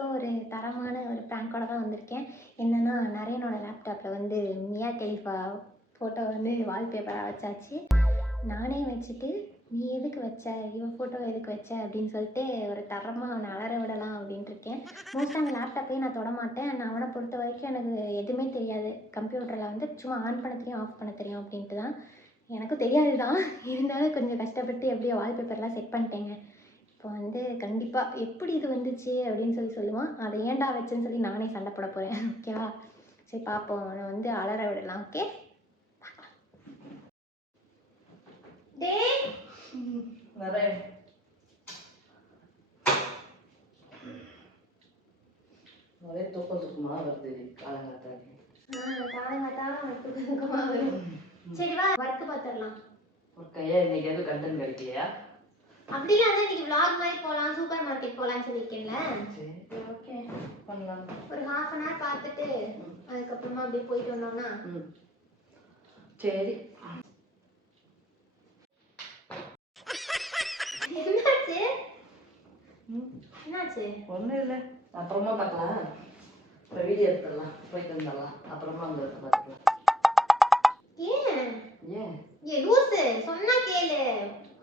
உங்களுக்கும் ஒரு தரமான ஒரு ப்ராங்கோட தான் வந்திருக்கேன். என்னென்னா நரேனோட லேப்டாப்பில் வந்து மியா கலீஃபா ஃபோட்டோ வந்து வால்பேப்பராக வச்சாச்சு. நானே வச்சுட்டு நீ எதுக்கு வச்ச, இவன் ஃபோட்டோ எதுக்கு வச்ச அப்படின்னு சொல்லிட்டு ஒரு தரமாக அவனை அலற விடலாம் அப்படின்ட்டு இருக்கேன். மோஸ்ட்டாக அந்த லேப்டாப்பையும் நான் தொடமாட்டேன். நான் அவனை பொறுத்த வரைக்கும் எனக்கு எதுவுமே தெரியாது. கம்ப்யூட்டரில் வந்து சும்மா ஆன் பண்ண தெரியும், ஆஃப் பண்ண தெரியும் அப்படின்ட்டு தான். எனக்கும் தெரியாது தான், இருந்தாலும் கொஞ்சம் கஷ்டப்பட்டு எப்படியோ வால்பேப்பர்லாம் செட் பண்ணிட்டேங்க. இப்போ வந்து கண்டிப்பாக எப்படி இது வந்துச்சு அப்படின்னு சொல்லுவான். அதை ஏன்டா வச்சேன்னு சொல்லி நானே சண்டை போட போகிறேன். ஓகேவா? சரி பார்ப்போம். அவனை வந்து அலற விடலாம். ஓகே, டே வரேன். ஒரே தூக்கமா வருது காலங்காத்தாலே. காலங்காத்தாலும் தூக்கமா வரும். சரி வா ஒர்க்கு பார்த்துடலாம். ஒரு கையா இன்னைக்கு எதுவும் கண்டென்ட் கிடைக்கலையா? அப்படிலாம் தான் இன்னைக்கு vlog மாதிரி போகலாம், சூப்பர் மார்க்கெட் போகலான்னு சொல்லியிருக்கேன்ல. சரி ஓகே பண்ணலாம். ஒரு ½ hour பார்த்துட்டு அதுக்கப்புறமா அப்படியே போயிட்டு வந்தோம்னா சரி. என்னாச்சு என்னாச்சு? ஒன்றும் இல்லை, அப்புறமா பார்க்கலாம். இப்போ வீடியோ எடுத்துடலாம், போயிட்டு வந்துடலாம். அப்புறமா வந்து பார்த்துக்கலாம். ஏன் ஏன் ஏ லூசு, சொன்னா கேளு.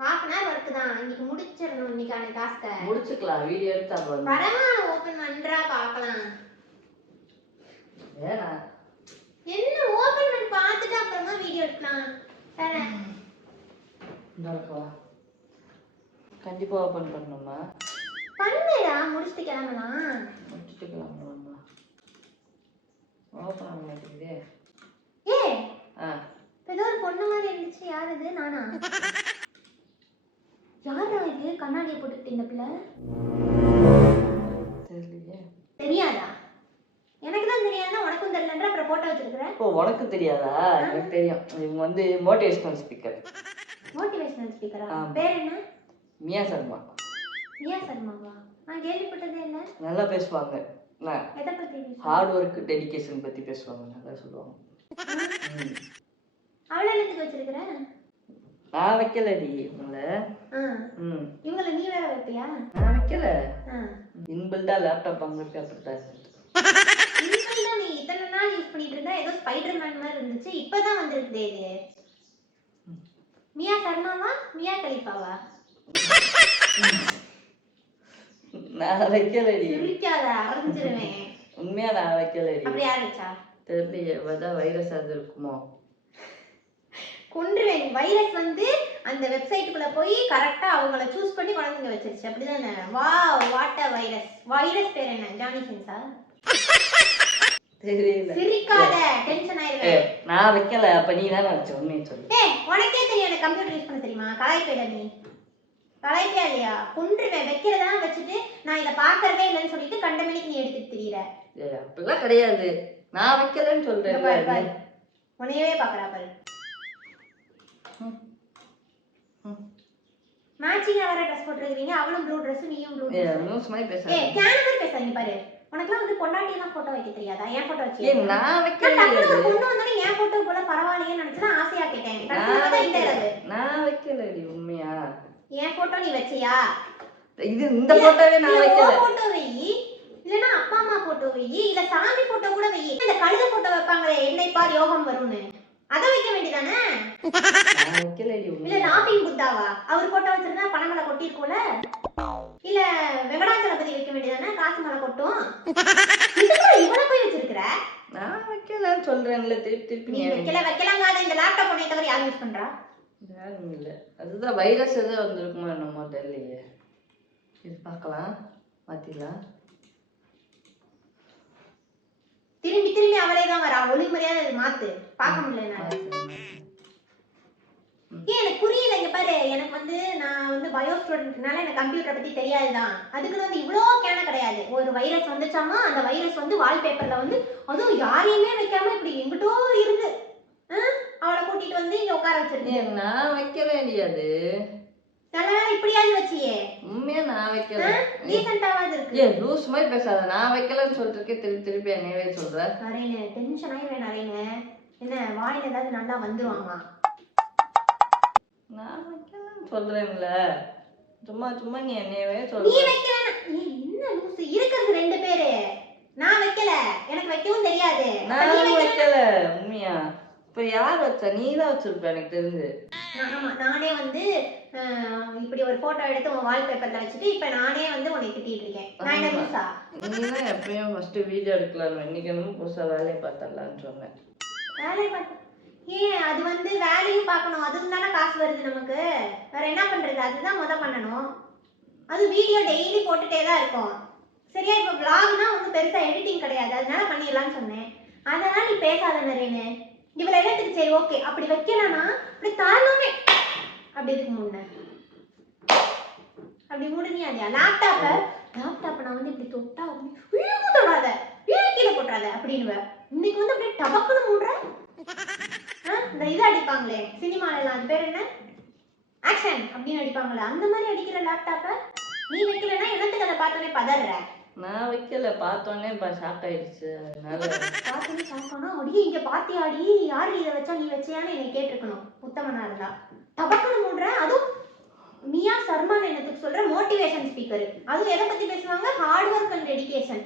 ½ hour ஒர்க் தான், இன்னைக்கு முடிச்சிடணும். இன்னைக்கான டாஸ்கை முடிச்சுக்கலாம். வீடியோ எடுத்து அப்புறம் பரவாயில்ல, ஓபன் பண்றா பார்க்கலாம். ஏன்னா என்ன ஓபன் பண்ணி பார்த்துட்டு அப்புறமா வீடியோ எடுக்கலாம். வேற நடக்கலாம். கண்டிப்பா ஓபன் பண்ணணுமா? பண்ணுடா, முடிச்சிட்டு கிளம்பலாம். முடிச்சிட்டு கிளம்பணுமா? ஓபன் பண்ண மாட்டேங்குதே. ஏய் ஏதோ ஒரு பொண்ணு மாதிரி இருந்துச்சு. யார் இது? நானா? யாரா இது கண்ணாடியை போட்டுட்டு இந்த பிள்ளை? தெரியலையே. தெரியாதா? எனக்கு தான் தெரியாதுன்னா உனக்கும் தெரியலன்ற அப்புறம் போட்டோ வச்சிருக்கிறேன். ஓ உனக்கு தெரியாதா? எனக்கு தெரியும். இவங்க வந்து மோட்டிவேஷனல் ஸ்பீக்கர். மோட்டிவேஷனல் ஸ்பீக்கரா? பேர் என்ன? மியா சர்மா. மியா சர்மாவா? நான் கேள்விப்பட்டதே இல்லை. நல்லா பேசுவாங்க. எதை பத்தி? ஹார்ட் ஒர்க், டெடிகேஷன் பத்தி பேசுவாங்க. நல்லா சொல்லுவாங்க. அவளை என்னத்துக்கு வச்சிருக்கிறேன்? நான் வைக்கலடி இவங்கள. இவங்களை நீ வேற வைப்பியா? நான் வைக்கல. இன்பில்டா லேப்டாப் வாங்கிட்டு அப்படித்தான். இன்பில்டா நீ இத்தனை நாள் யூஸ் பண்ணிட்டு இருந்தா ஏதோ ஸ்பைடர் மேன் மாதிரி இருந்துச்சு. இப்பதான் வந்திருக்குதே இது. மியா சர்மாவா மியா கலீஃபாவா? நான் வைக்கலடி. சிரிக்காத, அரைஞ்சிருவேன். உண்மையா நான் வைக்கலடி. அப்படி யார் வச்சா? தெரியலையே. ஏதாவது வைரஸ் அது இருக்குமோ? கொன்றுவேன். வைரஸ் வந்து அந்த வெப்சைட்டுக்குள்ள போய் கரெக்டா அவங்கள சூஸ் பண்ணி குழந்தைங்க வச்சிருச்சு. அப்படிதானே? வா வாட் அ வைரஸ். வைரஸ் பேர் என்ன? ஜானி சின்ஸா? தெரியல. சிரிக்காத, டென்ஷன் ஆயிருவேன். நான் வைக்கல. அப்ப நீ தான வச்ச? உண்மையை சொல்லு. ஏய் உனக்கே தெரியும் எனக்கு கம்ப்யூட்டர் யூஸ் பண்ண தெரியுமா? கலாய்ப்பேடா நீ. கலாய்ப்பியா இல்லையா? கொன்றுவேன். வைக்கிறதா வச்சுட்டு நான் இதை பாக்கறதே இல்லைன்னு சொல்லிட்டு கண்டமணிக்கு நீ எடுத்துட்டு திரியற. ஏய் அப்படிலாம் கிடையாது. நான் வைக்கலன்னு சொல்றேன். உன்னையவே பாக்குறா பாரு. மேட்சிங்கா வேற ட்ரெஸ் போட்டுருக்கீங்க. அவளும் ப்ளூ Dress, நீயும் ப்ளூ Dress. நியூஸ் மாதிரி பேசாத. ஏய் கேனவர் பேசாதீங்க பாரு. உனக்குலாம் வந்து பொண்டாட்டி எல்லாம் போட்டோ வைக்க தெரியாதா? ஏன் போட்டோ வச்சியா? ஏய் நான் வைக்கல. டக்குனு பொண்ணு வந்தனே ஏன் போட்டோ போல பரவாயில்லையே நினைச்சா ஆசையா கேட்டேன். நான் வைக்கலடி உண்மையா. ஏன் போட்டோ நீ வச்சியா? இது இந்த போட்டோவே நான் வைக்கல. போட்டோ வை, இல்லனா அப்பா அம்மா போட்டோ வை, இல்ல சாமி போட்டோ கூட வை. இந்த கழுத போட்டோ வைப்பாங்களே என்னை பார் யோகம் வரும்னு, அத வைக்க வேண்டியதானே? நான் வைக்கலடி உண்மையா. இல்ல லாபிங் புத்தாவா? அவர் போட்டோ வச்சிருந்தா பணமலை கொட்டி இருக்கும்ல. இல்ல வெங்கடாச்சலபதி வைக்க வேண்டியதானே? காசு மலை கொட்டும். இதுக்கு இவள போய் வச்சிருக்கற? நான் வைக்கலன்னு சொல்றேன்ல. திருப்பி நீ வைக்கலங்காத. இந்த லேப்டாப் உன்னை தவிர யார் யூஸ் பண்றா? யாரும் இல்ல. அதுதான் வைரஸ் ஏதோ வந்திருக்குமோ என்னமோ தெரியலையே. இது பார்க்கலாம், மாத்திடலாம். திரும்பி திரும்பி அவளே தான் வரா. ஒழுங்கு மரியாதை மாத்து. பார்க்க முடியல என்னால. ஏன் எனக்கு புரியல. இங்க பாரு, எனக்கு வந்து நான் வந்து பயோ ஸ்டூடெண்ட்னால எனக்கு கம்ப்யூட்டரை பத்தி தெரியாதுதான். அதுக்கு வந்து இவ்வளோ கேன கிடையாது. ஒரு வைரஸ் வந்துச்சாமா, அந்த வைரஸ் வந்து வால்பேப்பர்ல வந்து அதுவும் யாரையுமே வைக்காம இப்படி எங்கிட்டோ இருந்து அவளை கூட்டிட்டு வந்து இங்க உட்கார வச்சிருக்கேன். நான் வைக்கவே அது. நல்ல வேளை இப்படியாவது வச்சியே. உண்மையா நான் வைக்கல. டீசென்ட்டாவது இருக்கு. ஏய் லூஸ் மாதிரி பேசாத. நான் வைக்கலன்னு சொல்லிருக்கே, திருப்பி என்னையவே சொல்ற. நரேனே டென்ஷன் ஆயிடுவேன். நரேனே என்ன வாயில ஏதாவது நல்லா வந்துருவாமா? நான் வைக்கலன்னு சொல்றேன்ல. சும்மா நீ என்னையவே சொல்ற. நீ வைக்கலன்னா என்ன லூசு? இருக்கிறது 2 பேர். யார் வச்சா? நீ தான் வச்சிருப்ப எனக்கு தெரிஞ்சு. ஆமா நானே வந்து இப்படி ஒரு போட்டோ எடுத்து உன் வால்பேப்பர்ல வச்சுட்டு இப்ப நானே வந்து உன்னை திட்டிட்டு இருக்கேன். நான் என்ன லூசா? நீ தான் எப்பயும் ஃபர்ஸ்ட் வீடியோ எடுக்கலாம், இன்னைக்கு என்னமோ புதுசா வேலையை பார்த்தரலான்னு சொன்னேன். வேலையை பார்த்து ஏன் அது வந்து வேலையும் பார்க்கணும், அதுக்கு தானே காசு வருது நமக்கு. வேற என்ன பண்றது, அதுதான் பண்ணணும். அது வீடியோ டெய்லி போட்டுட்டே தான் இருக்கும். சரியா? இப்போ vlogனா ஒன்றும் பெருசா எடிட்டிங் கிடையாது, அதனால பண்ணிடலாம்னு சொன்னேன். அதனால நீ பேசாத நிறையன்னு இவ்வளவு இடத்துக்கு. சரி ஓகே, அப்படி வைக்கலன்னா அப்படி தாழ்ந்தோமே அப்படி இருக்கு முன்ன அப்படி முடிஞ்சியா இல்லையா? லேப்டாப்பை நான் வந்து இப்படி தொட்டா தொடாத, கீழே போட்டுறாத அப்படின்னு இன்னைக்கு வந்து அப்படியே டபக்குன்னு மூடுற. இந்த இது அடிப்பாங்களே சினிமால எல்லாம், அது பேர் என்ன, ஆக்ஷன் அப்படின்னு அடிப்பாங்களே, அந்த மாதிரி அடிக்கிற லேப்டாப்பை நீ வைக்கலன்னா என்னத்துக்கு அதை பார்த்தோன்னே பதற? நான் வைக்கல, பார்த்தோன்னே ஷாக் ஆயிடுச்சு. அதனால பார்த்தோன்னே ஷாக்கானா அடி இங்க பாத்தியாடி, யாரு இதை வச்சா நீ வச்சியான்னு என்னை கேட்டிருக்கணும் உத்தமனா இருந்தா. டபக்குன்னு மூடுற, அதுவும் மியா சர்மான் என்னத்துக்கு சொல்ற மோட்டிவேஷன் ஸ்பீக்கர். அதுவும் எதை பத்தி பேசுவாங்க? Hard work and dedication.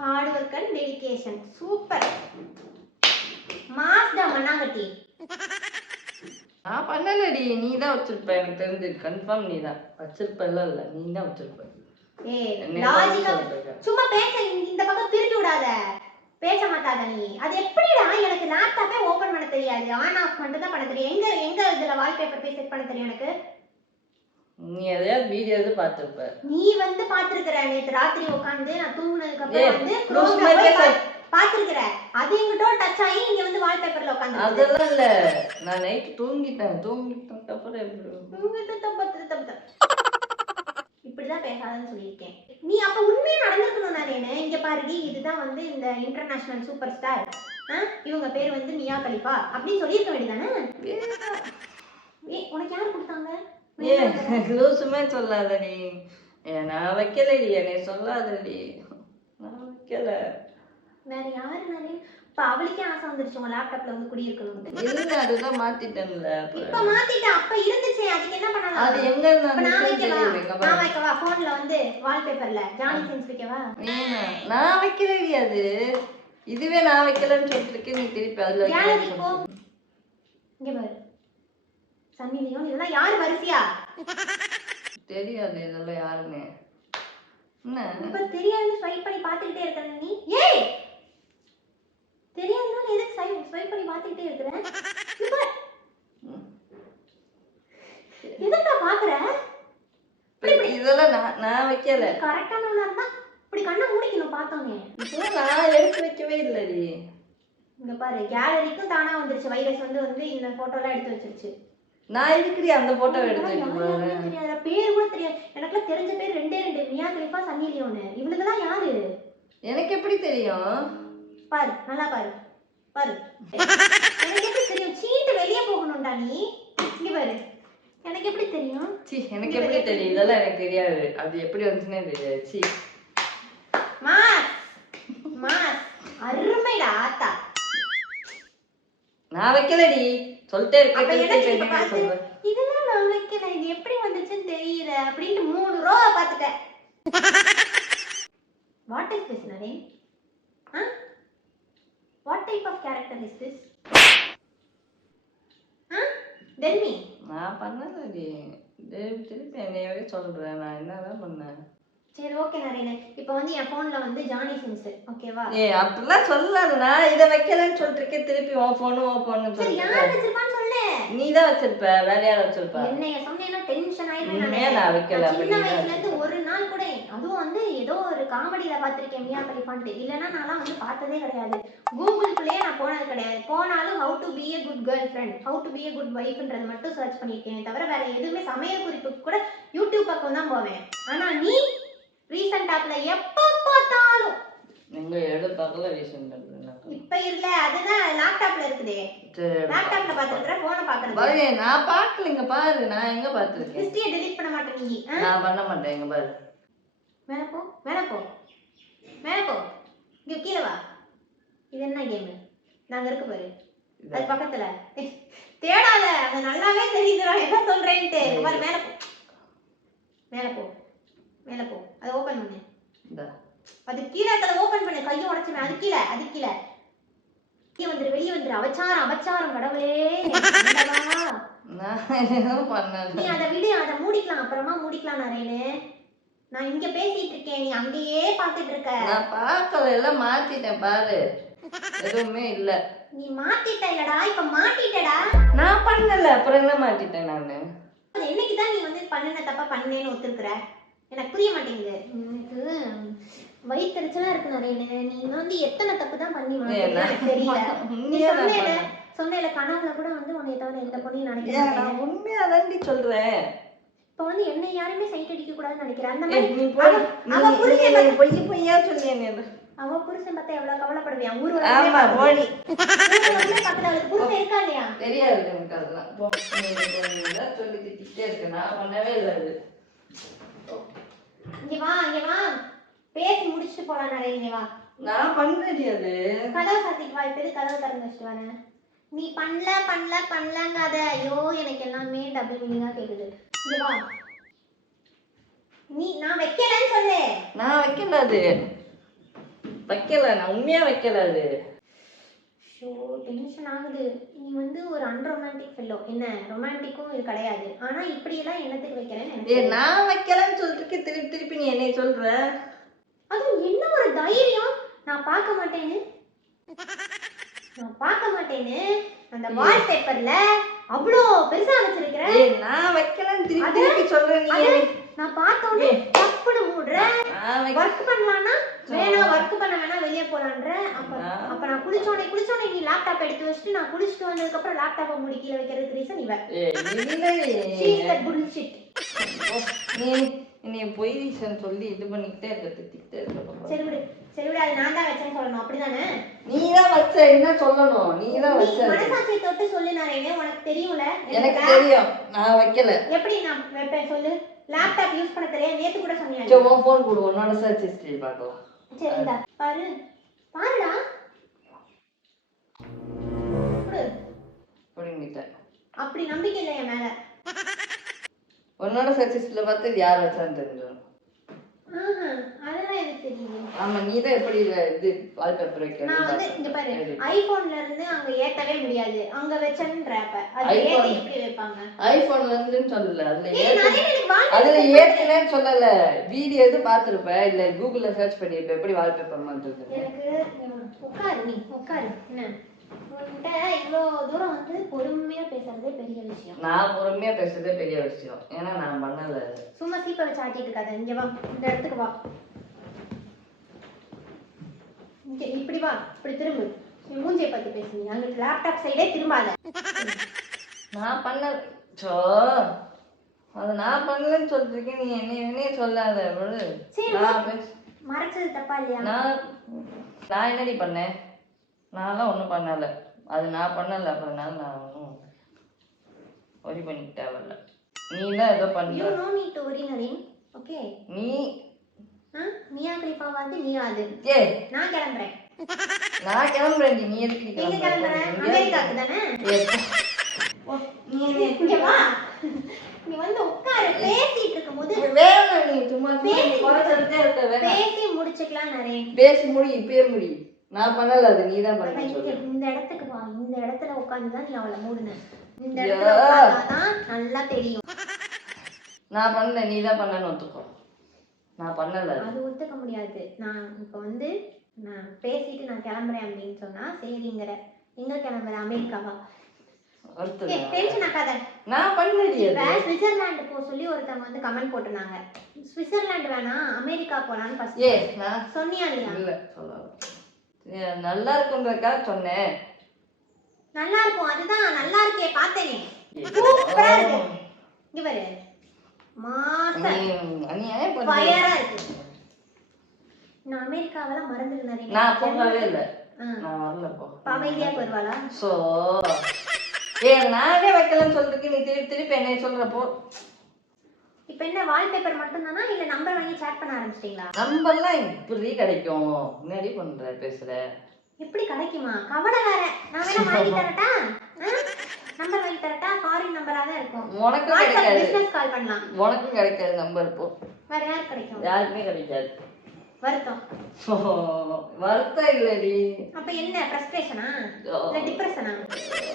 Hard work and dedication super. மாஸ்டா மண்ணாங்கட்டி. நான் பண்ணலடி, நீ தான் வச்சிருப்ப எனக்கு தெரிஞ்சு. கன்ஃபார்ம் நீ தான் வச்சிருப்பல்ல. இல்ல நீ தான் வச்சிருப்ப. லாஜிக்கா சும்மா பேச இந்த பக்கம் திருப்பி விடாத, பேச மாட்டாத நீ. அது எப்படிடா? எனக்கு லேப்டாப்பே ஓபன் பண்ண தெரியாது, ஆன் ஆஃப் மட்டும் தான் பண்ண தெரியும். எங்க இதுல வால்பேப்பர் போய் செட் பண்ண தெரியும் எனக்கு? நீ எதையாவது வீடியோ எது பார்த்திருப்ப. நீ வந்து பாத்துருக்கிற, நேத்து ராத்திரி உட்காந்து நான் தூங்குனதுக்கு அப்புறம் வந்து க்ரோம்ல போய் பாத்துருக்கிற. அது எங்கிட்ட டச் ஆகி இங்க வந்து வால்பேப்பர்ல உட்காந்து. அதெல்லாம் இல்ல, நான் நைட் தூங்கிட்டேன் அப்புறம் இப்படிதான் பேசாதன்னு சொல்லியிருக்கேன். நீ அப்ப உண்மையா நடந்திருக்கணும். நான் இங்க பாருடி, இதுதான் வந்து இந்த இன்டர்நேஷனல் சூப்பர் ஸ்டார், இவங்க பேர் வந்து மியா கலிஃபா அப்படின்னு சொல்லியிருக்க வேண்டியதானே? உனக்கு யாரு கொடுத்தாங்க? லூசுமே சொல்லாதடி. நான் வைக்கலடி, என்னை சொல்லாதடி, நான் வைக்கல. வேற யாரு? நானே இப்ப அவளுக்கே ஆசை வந்துருச்சு உங்க லேப்டாப்ல வந்து குடியிருக்கணும். இல்ல அதுதான் மாத்திட்டேன்ல. இப்ப மாத்திட்ட, அப்ப இருந்துச்சு, அதுக்கு என்ன பண்ணலாம்? அது எங்க நான் வைக்கவா போன்ல வந்து வால்பேப்பர்ல ஜானி சின்ஸ் வைக்கவா? நான் வைக்கலடி, அது இதுவே நான் வைக்கலன்னு சொல்லிட்டு இருக்கேன். நீ திருப்பி அதுல கேலரி போ. இங்க பாரு சன்னி லியோன், இதெல்லாம் யாரு வரிசையா? தெரியாது இதெல்லாம் யாருன்னு. என்ன இப்ப தெரியாதுன்னு ஸ்வைப் பண்ணி பாத்துக்கிட்டே இருக்க நீ? ஏய் தெரியாதுன்னா எதுக்கு ஸ்வைப் பண்ணி பாத்துக்கிட்டே இருக்கற? எதுக்கு பாக்குற? இதெல்லாம் நான் வைக்கல. கரெக்டான ஒண்ணா இருந்தா இப்படி கண்ணை மூடிக்கணும் பார்த்தோனே. இப்போ நான் எடுத்து வைக்கவே இல்லடி. இங்க பாரு கேலரிக்கும் தானா வந்துருச்சு வைரஸ் வந்து இந்த போட்டோலாம் எடுத்து வச்சிருச்சு. நான் எதுக்குடி அந்த போட்டோ எடுத்து வைக்கிறேன்? தெரியாத பேர் கூட தெரியாது. எனக்குலாம் தெரிஞ்ச பேர் ரெண்டே மியா கலிஃபா, சன்னி லியோன். இவனுங்கலாம் யாரு எனக்கு எப்படி தெரியும்? பாரு நல்லா பாரு எனக்கு எப்படி தெரியும்? சீட்டு வெளியே போகணும்டா நீ. இங்க பாரு எனக்கு எப்படி தெரியும்? எனக்கு எப்படி தெரியும்? இதெல்லாம் எனக்கு தெரியாது, அது எப்படி வந்துச்சுன்னே தெரியாது. சி மாஸ் அருமைடா ஆத்தா. நான் வைக்கலடி சொல்லிட்டே இருக்கேன். இதெல்லாம் நான் வைக்கல, இது எப்படி வந்துச்சுன்னு தெரியல அப்படின்னு 3 ரோவை பார்த்துட்டேன். What is this Naren? What type of character is this? Tell me. நான் பண்ணலடி, திருப்பி என்னையவே சொல்றேன். நான் என்னதான் பண்ணேன்? சரி ஓகே நரேன், இப்போ வந்து என் போன்ல வந்து ஜானி சின்ஸ் ஓகேவா? அப்படிலாம் சொல்லாத. நான் இதை வைக்கலன்னு சொல்லிட்டு திருப்பி உன் போன் சரி யார் வச்சிருப்பான்னு சொல்லு. நீ தான் வச்சிருப்ப, வேற யார் வச்சிருப்பா? என்னைய சொன்னேன்னா டென்ஷன் ஆயிடுவேன். நான் வைக்கல. சின்ன வயசுல இருந்து ஒரு நாள் கூட, அதுவும் வந்து ஏதோ ஒரு காமெடியில பாத்திருக்கேன் மியா கலிஃபான்ட்டு. இல்லைன்னா நான்லாம் வந்து பார்த்ததே கிடையாது. கூகுள்குள்ளேயே நான் போனது கிடையாது. போனாலும் how to be a good girlfriend, how to be a good wifeன்றது மட்டும் சர்ச் பண்ணிருக்கேன் தவிர வேற எதுவுமே சமையல் குறிப்புக்கு கூட யூடியூப் பக்கம் தான் போவேன். ஆனா நீ ரீசன்ட் ஆப்ல எப்ப பார்த்தாலும் எங்க எடுப்பாக்கல ரீசன்ட் ஆப்ல இப்ப இல்ல, அதுதான் லேப்டாப்ல இருக்குதே. லேப்டாப்ல பாத்துக்கற, போனை பாக்குறது. பாரு நான் பார்க்கல. இங்க பாரு நான் எங்க பாத்துர்க்கேன். ஹிஸ்டரியை delete பண்ண மாட்டே நீ. நான் பண்ண மாட்டேன். இங்க பாரு. மேல போ. இங்க கீழ வா. இது என்ன கேம்? நாங்க இருக்கு பாரு. அது பக்கத்துல. தேடாத, அது நல்லாவே தெரியுதுடா என்ன சொல்றேன்ட்டு. பாரு மேல போ. அதை ஓபன் பண்ணு. அது கீழே இருக்கத ஓபன் பண்ணு. கையை உடைச்சுமே. அது கீழே. வெளியே வந்துரு அவச்சாரம் அவச்சாரம் கடவுளே ஆண்டவா. நான் எதுவும் பண்ணல. நீ அதை விடு, அதை மூடிக்கலாம், அப்புறமா மூடிக்கலாம் நரேனு. நான் இங்க பேசிட்டு இருக்கேன், நீ அங்கேயே பாத்துட்டு இருக்க. நான் பார்க்கல, எல்லாம் மாத்திட்டேன் பாரு, எதுவுமே இல்ல. நீ மாத்திட்ட இல்லடா, இப்ப மாட்டிட்டடா. நான் பண்ணல, அப்புறம் என்ன மாத்திட்டேன் நானு? என்னைக்குதான் நீ வந்து பண்ணின தப்பா பண்ணேன்னு ஒத்துருக்குற? எனக்கு புரிய மாட்டேங்குது. எனக்கு வயிற்றுச்சலா இருக்கு நரேனு. நீ வந்து எத்தனை தப்பு தான் பண்ணி எனக்கு தெரியல. நீ சொன்னேல கனவுல கூட வந்து உன்னை தவிர எந்த பொண்ணையும் நினைக்கிறேன். நான் உண்மையா தாண்டி சொல்றேன். இப்ப வந்து என்னை யாருமே சைட் அடிக்க கூடாதுன்னு நினைக்கிறேன். அந்த மாதிரி பொய் பொய்யா சொல்லியே. அவ புருஷன் பார்த்தா எவ்வளவு கவலைப்படுவியா? ஊர் ஆமா போடி. புருஷன் இருக்கா இல்லையா தெரியாது எனக்கு அதெல்லாம். சொல்லி திட்டே இருக்கு, நான் பண்ணவே இல்லை. அது இங்க வா, இங்க வா, பேசி முடிச்சுட்டு போலாம் நிறைய. இங்க வா, நான் பண்றேன். அது கதவை சாத்திட்டு வா. இப்ப கதவை திறந்து வச்சுட்டு வரேன். நீ பண்ணலங்காத. ஐயோ எனக்கு எல்லாமே டபுள் மீனிங்கா கேக்குது. இங்க வா. நான் வைக்கலன்னு சொல்லு. நான் வைக்கல, அது வைக்கல, நான் உண்மையா வைக்கல. அது ஷோ டென்ஷன் ஆகுது. நீ வந்து ஒரு அன்ரொமான்டிக் ஃபெல்லோ. என்ன ரொமான்டிக்கும் இது கிடையாது. ஆனா இப்படி எல்லாம் என்னத்துக்கு வைக்கிறேன்னு எனக்கு நான் வைக்கலன்னு சொல்லிட்டு திருப்பி நீ என்னை சொல்ற. அது என்ன ஒரு தைரியம்? நான் பார்க்க மாட்டேன்னு அந்த வால்பேப்பர்ல அவ்வளோ பெருசா வச்சிருக்கிறேன். நான் வைக்கலன்னு திருப்பி சொல்றேன். நீ நான் பார்த்தோன்னே தப்புன்னு மூடுறேன். ஒர்க் பண்ணலாம்னா வேணாம், ஒர்க் பண்ண வேணாம், வெளியே போலான்ற. அப்ப நான் குளிச்சோடனே நீ லேப்டாப் எடுத்து வச்சுட்டு நான் குளிச்சுட்டு வந்ததுக்கு அப்புறம் லேப்டாப்பை மூடி கீழே வைக்கிறதுக்கு ரீசன் இவ. நீ பொய் ரீசன் சொல்லி இது பண்ணிக்கிட்டே இருக்க, திட்டிக்கிட்டே இருக்க. சரி விடு, அது நான் தான் வச்சேன்னு சொல்லணும், அப்படிதானே? நீ தான் வச்ச, என்ன சொல்லணும்? நீ தான் வச்ச. மனசாட்சியை தொட்டு சொல்லு நரேனே, உனக்கு தெரியும்ல. எனக்கு தெரியும், நான் வைக்கல. எப்படி நான் வைப்பேன் சொல்லு? லேப்டாப் யூஸ் பண்ண தெரியாது, நேத்து கூட சொன்னியா? சரி உன் ஃபோன் கொடு, உன்னோட சர்ச் ஹிஸ்டரி பார்க்கலாம். சரிடா, பாருடா. அப்படி நம்பிக்கை இல்லை என் மேல. உன்னோட சர்ச் ஹிஸ்டரியில பார்த்து யார் வச்சான்னு தெரிஞ்சிடும். அதெல்லாம் எனக்கு தெரியுது. ஆமா, நீ தான் எப்படி இது வால்பேப்பர் வைக்கிறது. நான் வந்து இங்க பாரு, ஐபோன்ல இருந்து அங்க ஏத்தவே முடியாது, அங்க வெச்சன்றப்ப அது ஏத்தி எப்படி வைப்பாங்க? ஐபோன்ல இருந்துன்னு சொல்லல, அதுல ஏத்துனேன்னு சொல்லல. வீடியோ எது பாத்துருப்ப இல்ல கூகுள்ல சர்ச் பண்ணிருப்ப எப்படி வால்பேப்பர் மாத்துறது. எனக்கு உட்காரு என்ன உன்கிட்ட இவ்வளோ தூரம் வந்து பொறுமையா பேசுறதே பெரிய விஷயம். நான் பொறுமையா பேசுறதே பெரிய விஷயம், ஏன்னா நான் பண்ணல. சும்மா சீப்பை வச்சு ஆட்டிட்டு இருக்காத. இங்க வா, இந்த இடத்துக்கு வா. இங்க இப்படி வா, இப்படி திரும்பு. நீ மூஞ்சியை பத்தி பேசுனீங்க, அங்க லேப்டாப் சைடே திரும்பாத. நான் பண்ணல. சோ அது நான் பண்ணலன்னு சொல்லிருக்கேன், நீ என்னையே சொல்லாத. மறைச்சது தப்பா இல்லையா? நான் என்னடி பண்ணேன்? நான்லாம் ஒன்றும் பண்ணலை, அது நான் பண்ணலை. அதனால நான் ஒன்றும் ஒரி பண்ணிக்க தேவையில்ல. நீ தான் ஏதோ பண்ண. You know need to worry Naren. Okay, நீ மியா கலிஃபாவாது நீ ஆது. நான் கிளம்புறேன். நீ எதுக்கு கிளம்புற? அமெரிக்காக்கு தானே? இங்க வா, நீ வந்து உட்காரு. பேசிட்டு இருக்கும்போது வேணும், நீ சும்மா குறைச்சிட்டே இருக்க. பேசி முடிச்சுக்கலாம் நரேன். பேசி முடி, இப்பயே முடி. நான் பண்ணல, அது நீ தான் பண்ண. இந்த இடத்துக்கு வா, இந்த இடத்துல உட்கார்ந்துதான் நீ அவளை மூடுன. இந்த இடத்துல உட்கார்ந்தாதான் நல்லா தெரியும். நான் பண்ணல, நீ தான் பண்ணன்னு ஒத்துக்கோ. நான் பண்ணல, அது ஒத்துக்க முடியாது. நான் இப்ப வந்து நான் பேசிட்டு நான் கிளம்புறேன் அப்படின்னு சொன்னா சரிங்கிற. எங்க கிளம்புற? அமெரிக்காவா? டென்ஷன் ஆகாத. நான் பண்ணலையே. ஸ்விட்சர்லாந்து போ சொல்லி ஒருத்தவங்க வந்து கமெண்ட் போட்டுனாங்க. ஸ்விட்சர்லாந்து வேணாம், அமெரிக்கா போலான்னு ஃபர்ஸ்ட் நான் சொன்னியா இல்லையா? இல்ல சொல்லல. நல்லா இருக்குன்றதுக்காக சொன்னேன். நல்லா இருக்கும், அதுதான் நல்லா இருக்கே, பார்த்தேனே. சூப்பரா இருக்கு. இங்க பாரு, மாஸ்டர் ஃபயரா இருக்கு. நான் அமெரிக்காவெல்லாம் மறந்துட்டேன். நான் போகவே இல்ல, நான் வரல. போ அமைதியா வருவாளா? சோ நானே வைக்கலன்னு சொல்றதுக்கு நீ திருப்பி என்ன சொல்றப்போ. இப்ப என்ன வால்பேப்பர் மட்டும் தானா இல்ல நம்பர் வாங்கி சேட் பண்ண ஆரம்பிச்சிட்டீங்களா? நம்பர்லாம் இப்படி கிடைக்கும்? முன்னாடி பண்ற பேசுற. எப்படி கிடைக்குமா? கவலை வேற. நான் வேணா வாங்கி தரட்டா? நம்பர் வாங்கி தரட்டா? ஃபாரின் நம்பரா தான் இருக்கும். உனக்கு கிடைக்காது. பிசினஸ் கால் பண்ணலாம். உனக்கு கிடைக்காது நம்பர். போ. வேற யாருக்கு கிடைக்கும்? யாருக்குமே கிடைக்காது. வருத்தம். வருத்தம் இல்லடி. அப்ப என்ன ஃப்ரஸ்ட்ரேஷனா இல்ல டிப்ரஷனா?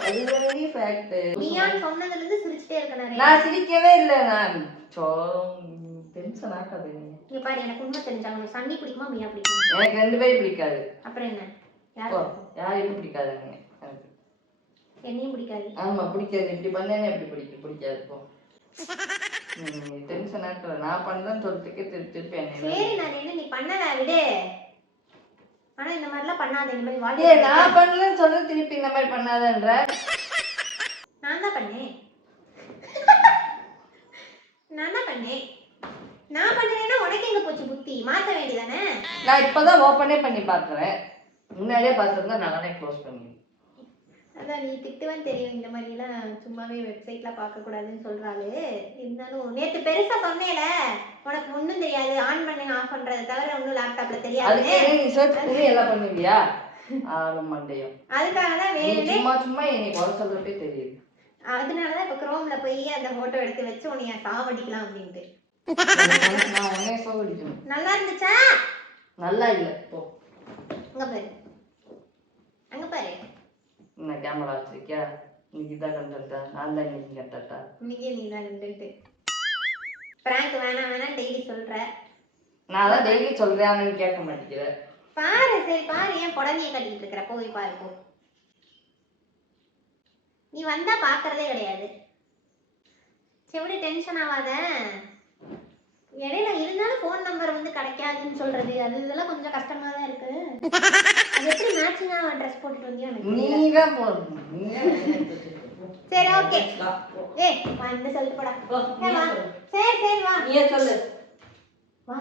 அது ஒரு ஃபேக்ட். நீயான் சொன்னதுல இருந்து சிரிச்சிட்டே இருக்க நிறைய. நான் சிரிக்கவே இல்ல. நான் டென்ஷன் ஆகாது. இங்க பாரு, எனக்கு உண்மை தெரிஞ்சா உனக்கு சன்னி பிடிக்குமா மீனா பிடிக்குமா? எனக்கு ரெண்டு பேரும் பிடிக்காது. அப்புறம் என்ன? யாரையும் பிடிக்காது எனக்கு. என்னையும் பிடிக்காது. ஆமா பிடிக்காது. இப்படி பண்ணேன்னு எப்படி பிடிக்காது போ. டென்ஷன் ஆகுற. நான் பண்ணலன்னு சொல்றதுக்கே திருப்பி என்ன. சரி நான் என்ன நீ பண்ணல விடு. ஆனா இந்த மாதிரிலாம் பண்ணாத. இந்த மாதிரி வாழ்க்கை நான் பண்ணலன்னு சொல்ற திருப்பி இந்த மாதிரி பண்ணாதன்ற. நான் தான் பண்ணேன். நான் பண்ணேன்னா உனக்கு எங்க போச்சு புத்தி? மாத்த வேண்டியதானே? நான் இப்பதான் ஓபனே பண்ணி பாக்குறேன். முன்னாடியே பார்த்திருந்தா நானே க்ளோஸ் பண்ணிடுவேன். அதான் நீ திட்டுவன்னு தெரியும். இந்த மாதிரி எல்லாம் சும்மாவே வெப்சைட்லாம் பார்க்க கூடாதுன்னு சொல்றாரு. இருந்தாலும் நேத்து பெருசா சொன்னேல, உனக்கு ஒண்ணும் தெரியாது, ஆன் பண்ணி ஆஃப் பண்றதை தவிர ஒன்னும் லேப்டாப்ல தெரியாது. அதுக்கு நீ சர்ச் பண்ணி எல்லாம் பண்ணுவியா? ஆளும் மண்டையும். அதுக்காக தான் வேணும்னே சும்மா என்னை குறை சொல்றதே தெரியுது. அதனாலதான் இப்ப குரோம்ல போய் அந்த போட்டோ எடுத்து வச்சு உன்னைய சாவடிக்கலாம் அப்படின்ட்டு. நான் உன்னைய சாவடிக்கணும். நல்லா இருந்துச்சா? நல்லா இல்ல போ. அங்க பாரு. என்ன கேமரா வச்சிருக்கியா? இன்னைக்கு தான் கண்டா. நான் தான் இன்னைக்கு கண்டா. இன்னைக்கே நீ தான் கண்டன்ட். பிராங்க் வேணாம் டெய்லி சொல்ற. நான் தான் டெய்லி சொல்றேன், ஆனா நீ கேட்க மாட்டேங்கிற. பாரு சரி பாரு, ஏன் புடவையை கட்டிட்டு இருக்கற? போய் பாரு போ. நீ வந்தா பாக்குறதே கிடையாது. செவடி டென்ஷன் ஆகாத. இடையில இருந்தாலும் ஃபோன் நம்பர் வந்து கிடைக்காதுன்னு சொல்றது அது இதெல்லாம் கொஞ்சம் கஷ்டமா தான் இருக்கு. அது எப்படி மேட்சிங்கா ட்ரெஸ் போட்டுட்டு வந்தியோ எனக்கு தெரியல. நீ தான் போறீங்க. சரி ஓகே. ஏய் வா இந்த சொல்லிட்டு போடா. வா. சரி வா. நீயே சொல்லு. வா.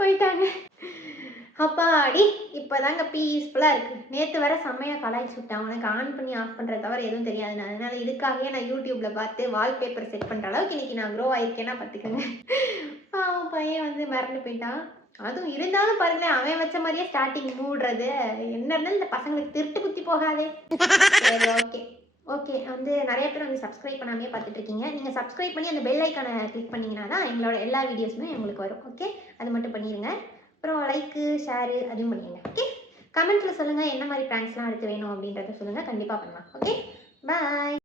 போயிட்டாங்க. அப்பாடி இப்போதாங்க பீஸ்ஃபுல்லாக இருக்குது. நேற்று வர செம்மையாக கலாய்ச்சி விட்டேன். உனக்கு ஆன் பண்ணி ஆஃப் பண்ணுறத தவிர எதுவும் தெரியாது. நான் அதனால் இதுக்காகவே நான் யூடியூப்பில் பார்த்து வால்பேப்பர் செட் பண்ணுற அளவுக்கு இன்றைக்கி நான் க்ரோ ஆகிருக்கேன்னா பார்த்துக்கோங்க. அவன் பையன் வந்து மறந்து போயிட்டான். அதுவும் இருந்தாலும் பாருங்களேன், அவன் வச்ச மாதிரியே ஸ்டார்டிங் மூடுறது என்ன இருந்தாலும் இந்த பசங்களுக்கு திருட்டு குத்தி போகாதே. சரி ஓகே வந்து நிறைய பேர் வந்து சப்ஸ்கிரைப் பண்ணாமே பார்த்துட்டு இருக்கீங்க. நீங்கள் சப்ஸ்கிரைப் பண்ணி அந்த பெல் ஐக்கானை கிளிக் பண்ணிங்கன்னா தான் எங்களோட எல்லா வீடியோஸுமே உங்களுக்கு வரும். ஓகே, அது மட்டும் பண்ணிடுங்க. அப்புறம் லைக்கு ஷேரு அதுவும் பண்ணிடுங்க. ஓகே, கமெண்ட்ஸில் சொல்லுங்கள் என்ன மாதிரி ப்ராங்க்ஸ்லாம் அடுத்து வேணும் அப்படின்றத சொல்லுங்கள். கண்டிப்பாக பண்ணலாம். ஓகே, பாய்.